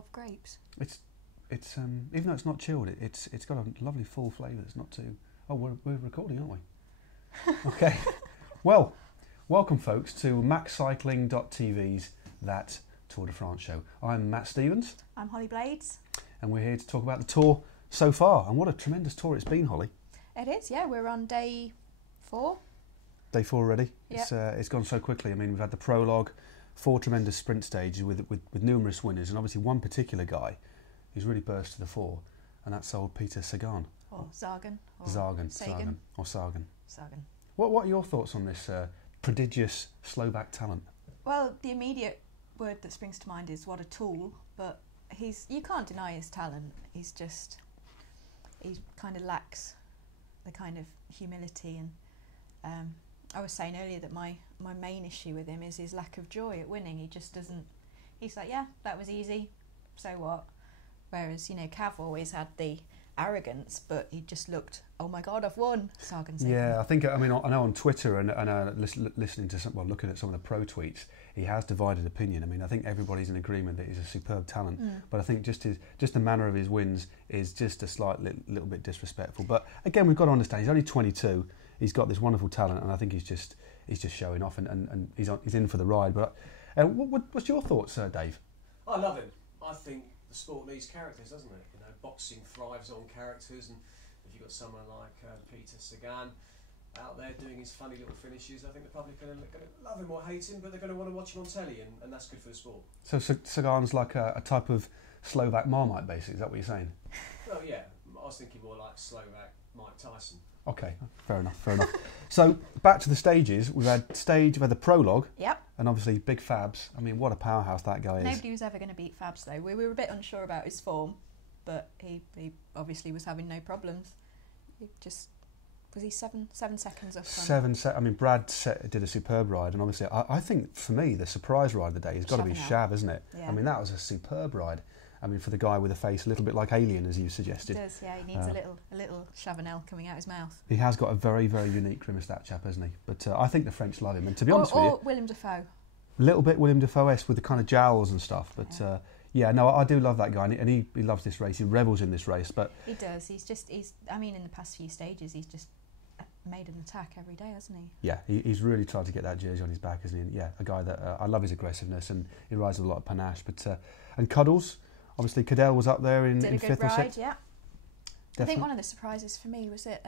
of grapes. It's even though it's not chilled, it's got a lovely full flavour. It's not too. Oh, we're recording, aren't we? Okay. Well, welcome folks to MaxCyclingTV's That Tour de France show. I'm Matt Stevens. I'm Holly Blades. And we're here to talk about the tour so far. And what a tremendous tour it's been, Holly. It is, yeah. We're on day 4. Day 4 already. Yep. It's gone so quickly. I mean, we've had the prologue, 4 tremendous sprint stages with numerous winners, and obviously one particular guy who's really burst to the fore, and that's old Peter Sagan. Or Sagan. Or Sagan. Sagan. What are your thoughts on this prodigious Slovak talent? Well, the immediate word that springs to mind is what a tool, but you can't deny his talent. He kind of lacks the kind of humility, and I was saying earlier that my main issue with him is his lack of joy at winning. He just doesn't. He's like, yeah, that was easy, so what? Whereas, Cav always had the arrogance, but he just looked, oh my God, I've won. Sagan. Yeah, I know on Twitter and listening to looking at some of the pro tweets, he has divided opinion. I mean, I think everybody's in agreement that he's a superb talent, but I think just the manner of his wins is just a slight little bit disrespectful. But again, we've got to understand he's only 22. He's got this wonderful talent, and I think he's just showing off, and he's in for the ride. But what's your thoughts, Dave? I love him. I think the sport needs characters, doesn't it? Boxing thrives on characters, and if you've got someone like Peter Sagan out there doing his funny little finishes, I think the public are going to love him or hate him, but they're going to want to watch him on telly, and that's good for the sport. So Sagan's like a type of Slovak Marmite, basically. Is that what you're saying? Well, yeah. I was thinking more like Slovak Mike Tyson. Okay, fair enough. So back to the stages. We've had the prologue. Yep. And obviously big Fabs. I mean, what a powerhouse that guy is. Nobody was ever going to beat Fabs though. We were a bit unsure about his form, but he obviously was having no problems. Was he 7 seconds up? I mean, Brad did a superb ride, and obviously I think for me the surprise ride of the day has got to be Chav, isn't it? Yeah. I mean, that was a superb ride. I mean, for the guy with a face a little bit like Alien, as you suggested. He does, yeah. He needs a little Chavanel coming out his mouth. He has got a very, very unique grimace, that chap, hasn't he? But I think the French love him. And to be honest with you... Or Willem Dafoe. A little bit Willem Dafoe-esque with the kind of jowls and stuff. But I do love that guy. And he loves this race. He revels in this race. But he does. I mean, in the past few stages, he's just made an attack every day, hasn't he? Yeah, he's really tried to get that jersey on his back, isn't he? And yeah, a guy that... I love his aggressiveness, and he rides with a lot of panache. But and Cuddles... Obviously, Cadell was up there in 5th or 6th. Yeah. I think one of the surprises for me was that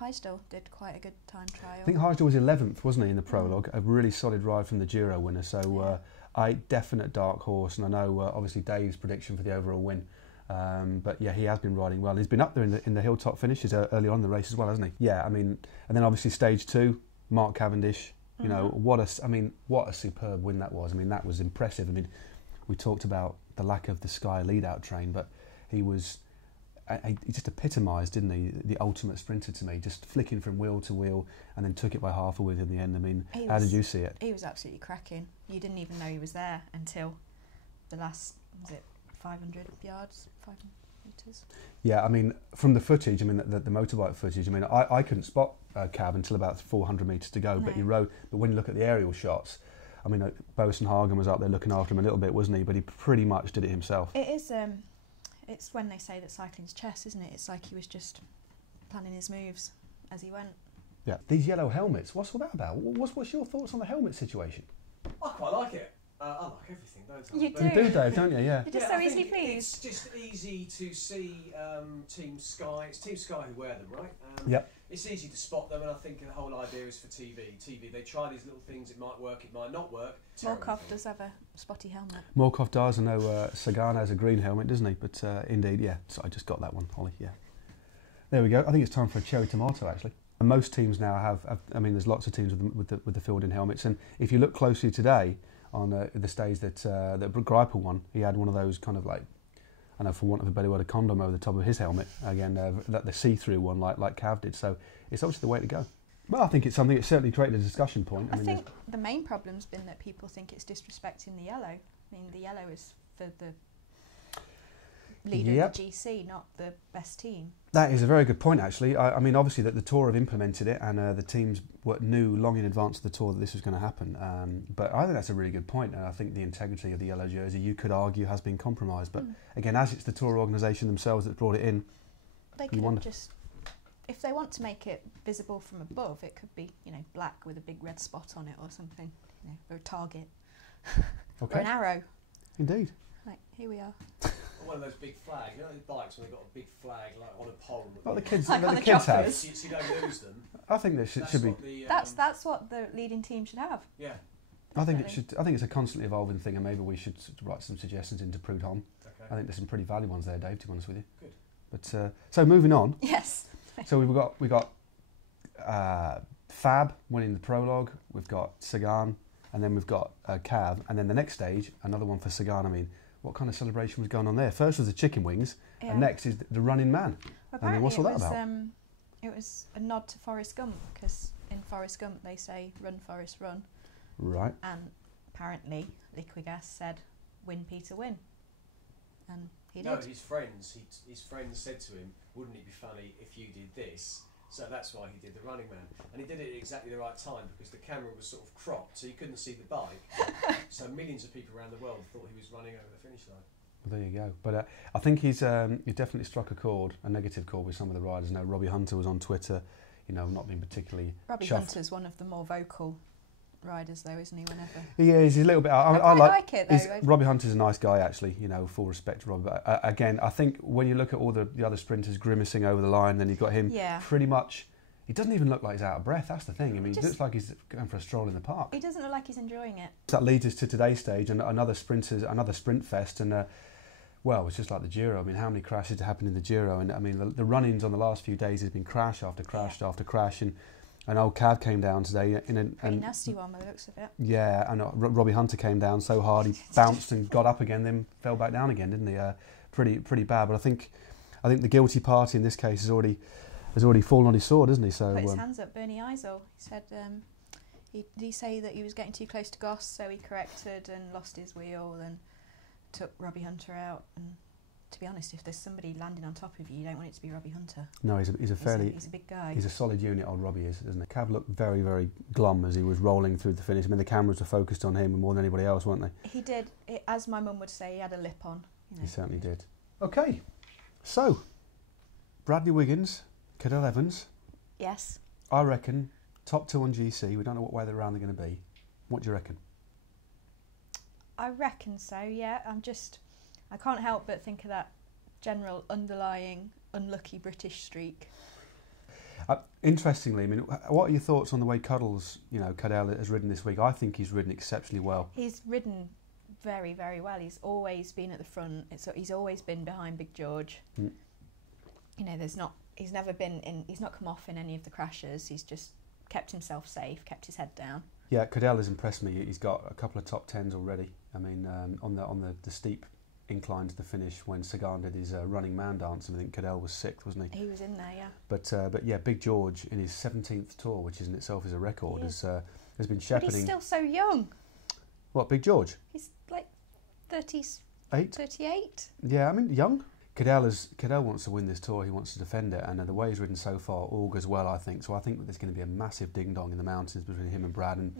Heisdall did quite a good time trial. I think Heisdall was 11th, wasn't he, in the prologue? A really solid ride from the Giro winner. So, a definite dark horse. And I know, obviously, Dave's prediction for the overall win. But yeah, he has been riding well. He's been up there in the hilltop finishes early on in the race as well, hasn't he? Yeah, I mean, and then obviously stage 2, Mark Cavendish. You know, what a superb win that was. I mean, that was impressive. I mean, we talked about the lack of the Sky lead-out train, but he just epitomised, didn't he, the ultimate sprinter to me, just flicking from wheel to wheel and then took it by half a wheel in the end. I mean, how did you see it? He was absolutely cracking. You didn't even know he was there until the last, 500 yards, 500 metres? Yeah, I mean, from the footage, I mean, the motorbike footage, I mean, I couldn't spot Cav until about 400 metres to go, but he rode, but when you look at the aerial shots, I mean, Boasson Hagen was out there looking after him a little bit, wasn't he? But he pretty much did it himself. It is. It's when they say that cycling's chess, isn't it? It's like he was just planning his moves as he went. Yeah. These yellow helmets. What's all that about? What's your thoughts on the helmet situation? I quite like it. I like everything, don't I? You do, Dave, don't you? Yeah. You're just so easily pleased. It's just easy to see Team Sky. It's Team Sky who wear them, right? Yep. It's easy to spot them, and I think the whole idea is for TV. They try these little things. It might work, it might not work. Morkov does have a spotty helmet. Morkov does. I know Sagan has a green helmet, doesn't he? But indeed, yeah. So I just got that one, Holly. Yeah. There we go. I think it's time for a cherry tomato, actually. And most teams now have. I mean, there's lots of teams with the filled-in helmets, and if you look closely today on the stage that Greipel won, he had one of those kind of like, I know, for want of a better word, a condom over the top of his helmet. Again, the see-through one, like Cav did. So it's obviously the way to go. Well, I think it's something. It's certainly created a discussion point. I think the main problem's been that people think it's disrespecting the yellow. I mean, the yellow is for the leader of the GC, not the best team. That is a very good point, actually. I mean, obviously, that the Tour have implemented it, and the teams knew long in advance of the Tour that this was going to happen. But I think that's a really good point, and I think the integrity of the yellow jersey, you could argue, has been compromised. But again, as it's the Tour organisation themselves that brought it in, they could have just, if they want to make it visible from above, it could be, you know, black with a big red spot on it or something, you know, or a target, or an arrow. Indeed. Like, here we are. One of those big flags, you know, the bikes when they've got a big flag like on a pole. Well, the kids, like the on the kids have. choppers. So you don't lose them. I think there should be. That's what the leading team should have. Yeah. I think it should. I think it's a constantly evolving thing, and maybe we should write some suggestions into Prud'homme. Okay. I think there's some pretty valid ones there, Dave. To be honest with you. Good. But so moving on. Yes. So we got Fab winning the prologue. We've got Sagan, and then we've got Cav, and then the next stage, another one for Sagan. I mean, what kind of celebration was going on there? First was the chicken wings, and next is the running man. Well, I mean, what's all that about? It was a nod to Forrest Gump, because in Forrest Gump they say, "Run, Forrest, run." Right. And apparently, Liquigas said, "Win, Peter, win," and he did. No, his friends said to him, "Wouldn't it be funny if you did this?" So that's why he did the running man, and he did it at exactly the right time because the camera was sort of cropped, so you couldn't see the bike. So millions of people around the world thought he was running over the finish line. Well, there you go. But I think he's definitely struck a chord, a negative chord with some of the riders. Now, Robbie Hunter was on Twitter, you know, not being particularly Robbie chuffed. Hunter's one of the more vocal riders, though, isn't he? Whenever he is, he's a little bit. I like it though. Robbie Hunter's a nice guy, actually. You know, full respect to Robbie. But again, I think when you look at all the other sprinters grimacing over the line, then you've got him pretty much. He doesn't even look like he's out of breath. That's the thing. I mean, he looks like he's going for a stroll in the park. He doesn't look like he's enjoying it. That leads us to today's stage and another sprint fest. And well, it's just like the Giro. I mean, how many crashes have happened in the Giro? And I mean, the run-ins on the last few days has been crash after crash after crash. And old Cav came down today in a nasty one by the looks of it. Yeah, and Robbie Hunter came down so hard he bounced and got up again, then fell back down again, didn't he? Pretty bad. But I think the guilty party in this case has already fallen on his sword, hasn't he? So put his hands up. Bernie Eisel, he said, did he say that he was getting too close to Goss, so he corrected and lost his wheel and took Robbie Hunter out. And to be honest, if there's somebody landing on top of you, you don't want it to be Robbie Hunter. No, he's a big guy. He's a solid unit, old Robbie is, isn't he? Cav looked very, very glum as he was rolling through the finish. I mean, the cameras were focused on him more than anybody else, weren't they? He did, as my mum would say, he had a lip on. You know. He certainly did. Okay, so Bradley Wiggins, Cadel Evans. Yes. I reckon top two on GC. We don't know what way the round they're going to be. What do you reckon? I reckon so, yeah. I can't help but think of that general underlying unlucky British streak. Interestingly, I mean, what are your thoughts on the way Cadel has ridden this week? I think he's ridden exceptionally well. He's ridden very, very well. He's always been at the front. He's always been behind Big George. You know, he's not come off in any of the crashes. He's just kept himself safe, kept his head down. Yeah, Cadel has impressed me. He's got a couple of top tens already. I mean, on the steep incline to the finish when Sagan did his running man dance, and I think Cadel was sixth, wasn't he? He was in there, yeah. But yeah, Big George in his 17th tour, which in itself is a record, has been shepherding. But he's still so young. What, Big George? He's like 38. Yeah, I mean, young. Cadel wants to win this tour. He wants to defend it, and the way he's ridden so far augurs well, I think. So I think that there's going to be a massive ding dong in the mountains between him and Brad and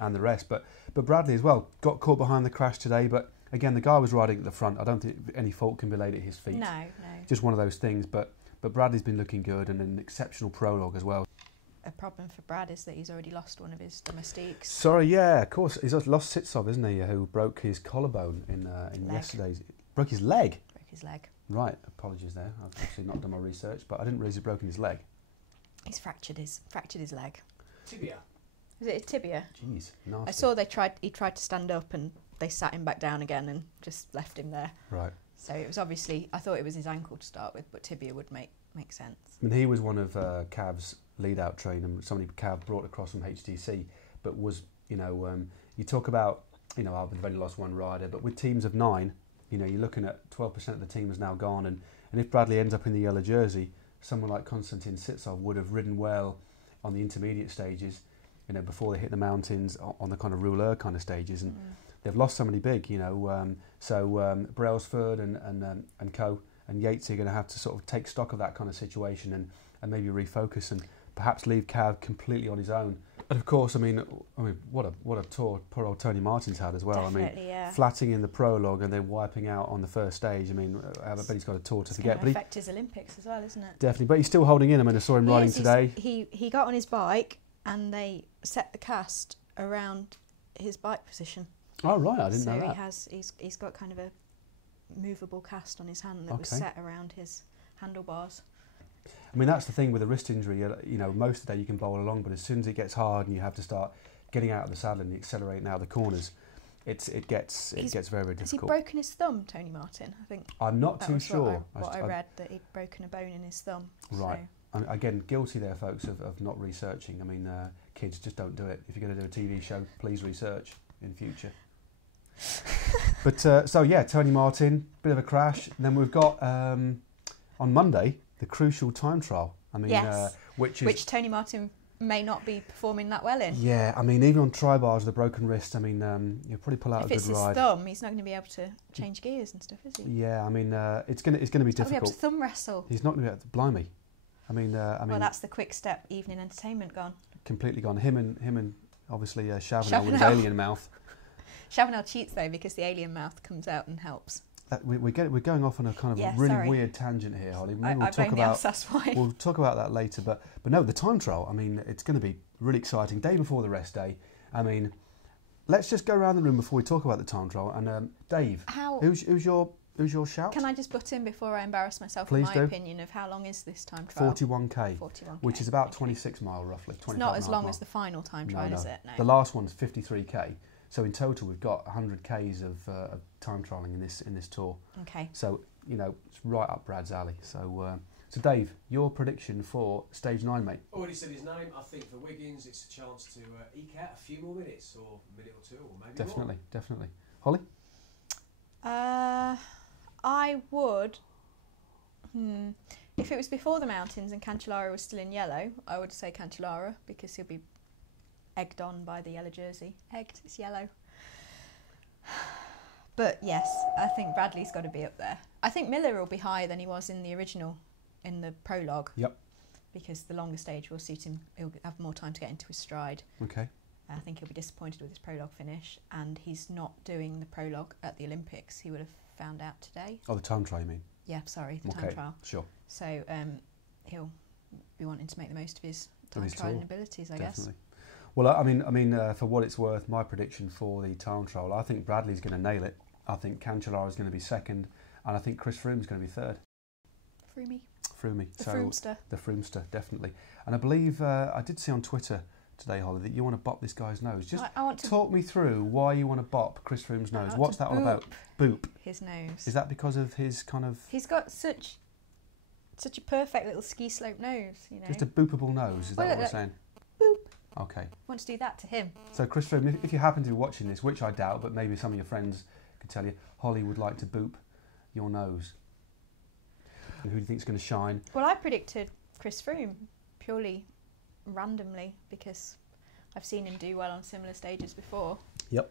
and the rest. But Bradley as well got caught behind the crash today. But again, the guy was riding at the front. I don't think any fault can be laid at his feet. No. Just one of those things. But Bradley's been looking good, and an exceptional prologue as well. A problem for Brad is that he's already lost one of his domestiques. Sorry, yeah, of course. He's lost Sitsov, isn't he? Who broke his collarbone in yesterday's. Broke his leg. Right, apologies there. I've actually not done my research, but I didn't realise he'd broken his leg. He's fractured his leg. Tibia. Is it a tibia? Jeez, nasty. I saw he tried to stand up and they sat him back down again and just left him there. Right. So it was obviously, I thought it was his ankle to start with, but tibia would make sense. I mean, he was one of Cav's lead-out trainers, somebody Cav brought across from HTC, but was, you talk about, we've only lost one rider, but with teams of 9, you're looking at 12% of the team is now gone, and if Bradley ends up in the yellow jersey, someone like Konstantin Sitsov would have ridden well on the intermediate stages, before they hit the mountains on the kind of rouleur kind of stages, and they've lost somebody big, you know. Brailsford and co and Yates are going to have to sort of take stock of that kind of situation and maybe refocus and perhaps leave Cav completely on his own. And of course, I mean, what a tour poor old Tony Martin's had as well. Definitely, I mean, yeah. flatting in the prologue and then wiping out on the first stage. I mean, I bet he's got a tour to forget. It's going to affect his Olympics as well, isn't it? Definitely, but he's still holding in. I mean, I saw him riding today. He got on his bike and they set the cast around his bike position. Oh right, I didn't know that. So he's got kind of a movable cast on his hand that was set around his handlebars. I mean, that's the thing with a wrist injury. You know, most of the day you can bowl along, but as soon as it gets hard and you have to start getting out of the saddle and accelerating out of the corners, it gets very, very difficult. Has he broken his thumb, Tony Martin? I think I'm not too sure. What I read, that he'd broken a bone in his thumb. Right. So. Again, guilty there, folks, of not researching. I mean, kids, just don't do it. If you're going to do a TV show, please research in future. But so yeah, Tony Martin, bit of a crash. And then we've got on Monday the crucial time trial. I mean, yes. which Tony Martin may not be performing that well in. Yeah, I mean, even on tri-bars with a broken wrist, I mean, you'll probably pull out a good ride. If it's his thumb, he's not going to be able to change gears and stuff, is he? Yeah, I mean, it's going to be difficult. He's not going to be able to thumb wrestle. He's not going to be able to, blimey. I mean, well, that's the quick step evening entertainment gone. Completely gone. Him and obviously Chavanel with his alien mouth. Chavanel cheats though because the alien mouth comes out and helps. We're going off on a kind of really weird tangent here, Holly. Maybe we'll talk about that's why. We'll talk about that later. But no, the time trial. I mean, it's going to be really exciting. Day before the rest day. I mean, let's just go around the room before we talk about the time trial. And Dave, who's your shout? Can I just butt in before I embarrass myself Please with my opinion of how long is this time trial? 41k, which is about 26 mile roughly. It's not as long as the final time trial, is it? No. The last one's 53k. So in total, we've got 100k's of time trialling in this tour. Okay. So you know, it's right up Brad's alley. So Dave, your prediction for stage 9, mate? Already said his name. I think for Wiggins, it's a chance to eke out a few more minutes, or a minute or two, or maybe more. Definitely. Holly? I would. If it was before the mountains and Cancellara was still in yellow, I would say Cancellara because he'll be egged on by the yellow jersey. Egged, it's yellow. But yes, I think Bradley's got to be up there. I think Miller will be higher than he was in the original, in the prologue. Yep. Because the longer stage will suit him. He'll have more time to get into his stride. Okay. I think he'll be disappointed with his prologue finish, and he's not doing the prologue at the Olympics. He would have found out today. Oh, the time trial, you mean? Yeah, sorry, the time trial. Sure. So he'll be wanting to make the most of his time trial abilities, I guess. Well, I mean, for what it's worth, my prediction for the time trial, I think Bradley's going to nail it. I think Cancellara is going to be second, and I think Chris Froome's going to be third. Froomey. The Froomster. The Froomster, definitely. And I believe I did see on Twitter today, Holly, that you want to bop this guy's nose. Just talk me through why you want to bop Chris Froome's nose. What's that all about? Boop his nose. Is that because of his kind of? He's got such a perfect little ski slope nose, you know. Just a boopable nose. Is that what we're saying? Boop. Okay. Want to do that to him? So Chris Froome, if you happen to be watching this, which I doubt, but maybe some of your friends could tell you, Holly would like to boop your nose. And who do you think is going to shine? Well, I predicted Chris Froome purely randomly because I've seen him do well on similar stages before. Yep.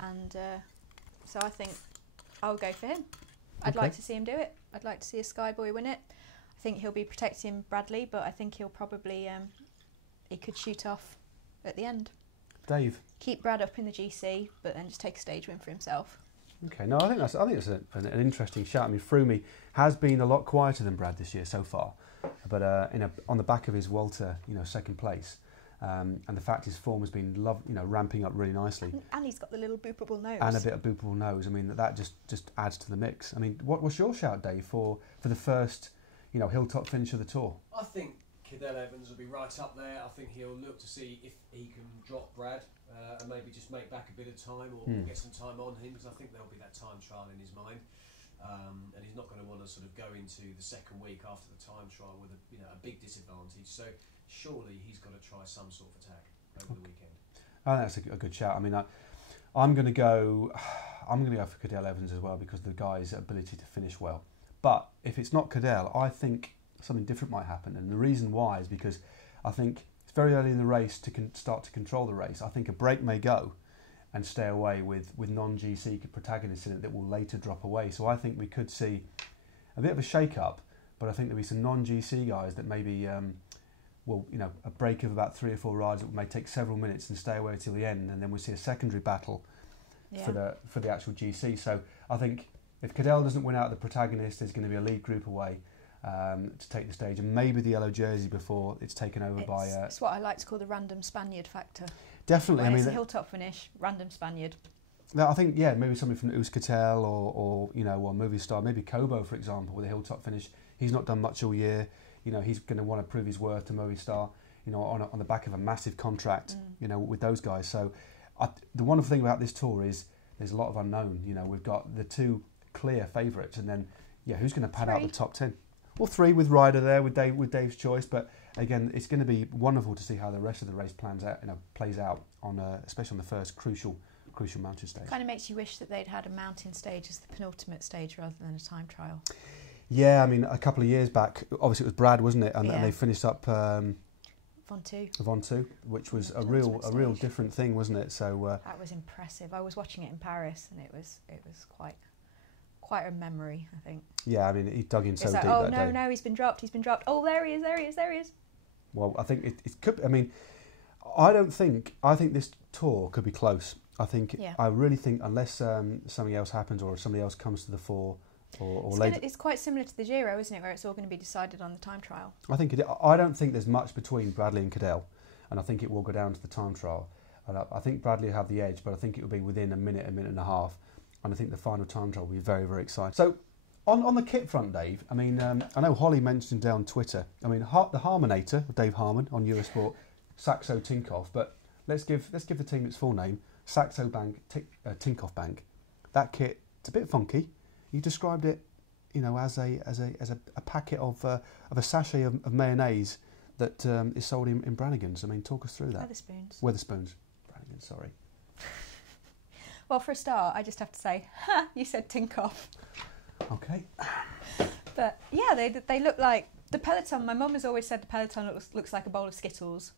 And so I think I'll go for him. I'd like to see him do it. I'd like to see a Skyboy win it. I think he'll be protecting Bradley, but I think he'll probably he could shoot off at the end. Dave. Keep Brad up in the GC, but then just take a stage win for himself. Okay, no, I think it's an interesting shout. I mean, Froome has been a lot quieter than Brad this year so far, but on the back of his Welter, second place, and the fact his form has been ramping up really nicely. And he's got the little boopable nose. And a bit of boopable nose. I mean, that just adds to the mix. I mean, what's your shout, Dave, for the first hilltop finish of the tour? I think Cadell Evans will be right up there. I think he'll look to see if he can drop Brad and maybe just make back a bit of time or get some time on him, because I think there'll be that time trial in his mind. And he's not going to want to sort of go into the second week after the time trial with a big disadvantage. So surely he's got to try some sort of attack over the weekend. I think that's a good shout. I mean, I'm going to go for Cadell Evans as well because of the guy's ability to finish well. But if it's not Cadell, I think something different might happen. And the reason why is because I think it's very early in the race to start to control the race. I think a break may go, and stay away with non-GC protagonists in it that will later drop away. So I think we could see a bit of a shake-up, but I think there'll be some non-GC guys that maybe a break of about 3 or 4 rides that may take several minutes and stay away till the end, and then we see a secondary battle for the actual GC. So I think if Cadell doesn't win out the protagonist, there's going to be a lead group away to take the stage, and maybe the yellow jersey before it's taken over by... it's what I like to call the random Spaniard factor. Definitely. When it's a hilltop finish, random Spaniard. I think, maybe somebody from Euskaltel or Movistar, maybe Kobo, for example, with a hilltop finish. He's not done much all year. He's going to want to prove his worth to Movistar, on the back of a massive contract, with those guys. So the wonderful thing about this tour is there's a lot of unknown. We've got the 2 clear favourites, and then, who's going to pad out the top 10? Well, 3 with Ryder there, with Dave's choice. But again, it's going to be wonderful to see how the rest of the race plays out on, especially on the first crucial mountain stage. Kind of makes you wish that they'd had a mountain stage as the penultimate stage rather than a time trial. Yeah, I mean, a couple of years back, obviously it was Brad, wasn't it? And they finished up Ventoux, which was a real different thing, wasn't it? So that was impressive. I was watching it in Paris, and it was quite a memory, I think. Yeah, I mean, he dug in so deep that day. No, he's been dropped. Oh, there he is. Well, I think it could. I mean, I think this tour could be close. I really think unless something else happens or somebody else comes to the fore. It's quite similar to the Giro, isn't it, where it's all going to be decided on the time trial? I don't think there's much between Bradley and Cadell, and I think it will go down to the time trial. And I think Bradley will have the edge, but I think it will be within a minute and a half. And I think the final time trial will be very, very exciting. So, on the kit front, Dave, I mean, I know Holly mentioned down Twitter, I mean, the Harmonator, Dave Harmon on Eurosport, Saxo Tinkoff, but let's give the team its full name, Saxo Bank, Tinkoff Bank. That kit, it's a bit funky. You described it, as a packet of a sachet of mayonnaise that is sold in Brannigan's. I mean, talk us through that. Wetherspoons. Brannigan's, sorry. Well, for a start, I just have to say, you said Tinkoff. Okay. But yeah, they look like the Peloton. My mum has always said the Peloton looks like a bowl of Skittles,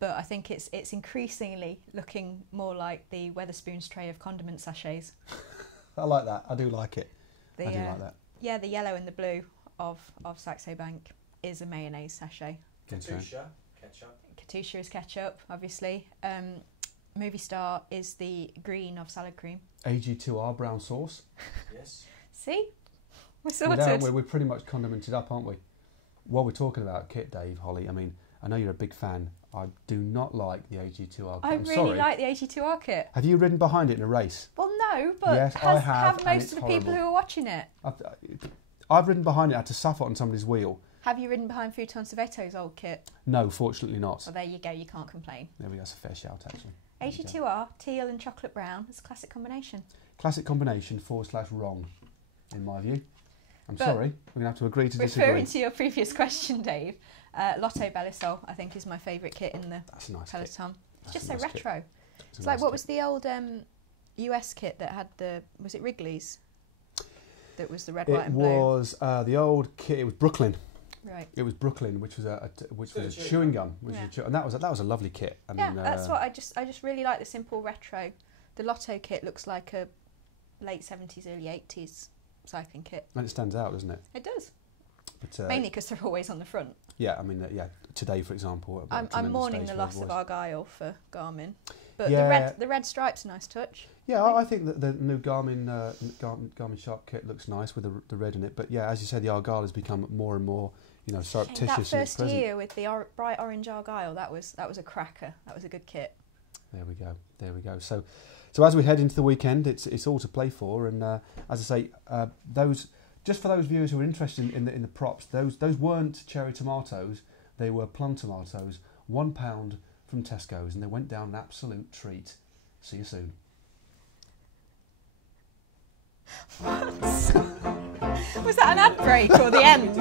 but I think it's increasingly looking more like the Wetherspoons tray of condiment sachets. I like that. I do like it. I do like that. Yeah, the yellow and the blue of Saxo Bank is a mayonnaise sachet. Katusha, ketchup. Katusha is ketchup, obviously. Movistar is the green of salad cream. AG2R brown sauce. Yes. See? We're sorted. We're pretty much condimented up, aren't we? While we're talking about kit, Dave, Holly, I mean, I know you're a big fan. I do not like the AG2R kit. I really like the AG2R kit. Have you ridden behind it in a race? Well, no, but yes, I have most of the people who are watching it. I've ridden behind it. I had to suffer on somebody's wheel. Have you ridden behind Futon Saveto's old kit? No, fortunately not. Well, there you go. You can't complain. There we go. That's a fair shout, actually. AG2R, teal and chocolate brown. It's a classic combination. Classic combination / wrong, in my view. I'm sorry. We're going to have to agree to disagree. Referring to your previous question, Dave, Lotto Belisol, I think, is my favourite kit in the Peloton. It's just so retro. It's like, what was the old US kit that had was it Wrigley's? That was the red, white and blue? It was the old kit, it was Brooklyn. Right. It was Brooklyn, which was a chewing gum, and that was a lovely kit. I mean, that's what I just really like, the simple retro. The Lotto kit looks like a late 70s, early 80s cycling kit. And it stands out, doesn't it? It does. But, mainly because they're always on the front. Yeah, I mean, today, for example. I'm mourning the loss of Argyle for Garmin. But the red stripe's a nice touch. Yeah, I think that the new Garmin Sharp kit looks nice with the red in it. But yeah, as you said, the Argyle has become more and more, surreptitious. That first year with the bright orange Argyle, that was a cracker. That was a good kit. There we go. So as we head into the weekend, it's all to play for. And as I say, just for those viewers who are interested in the props, those weren't cherry tomatoes. They were plum tomatoes, £1 from Tesco's, and they went down an absolute treat. See you soon. Was that an ad break or the end?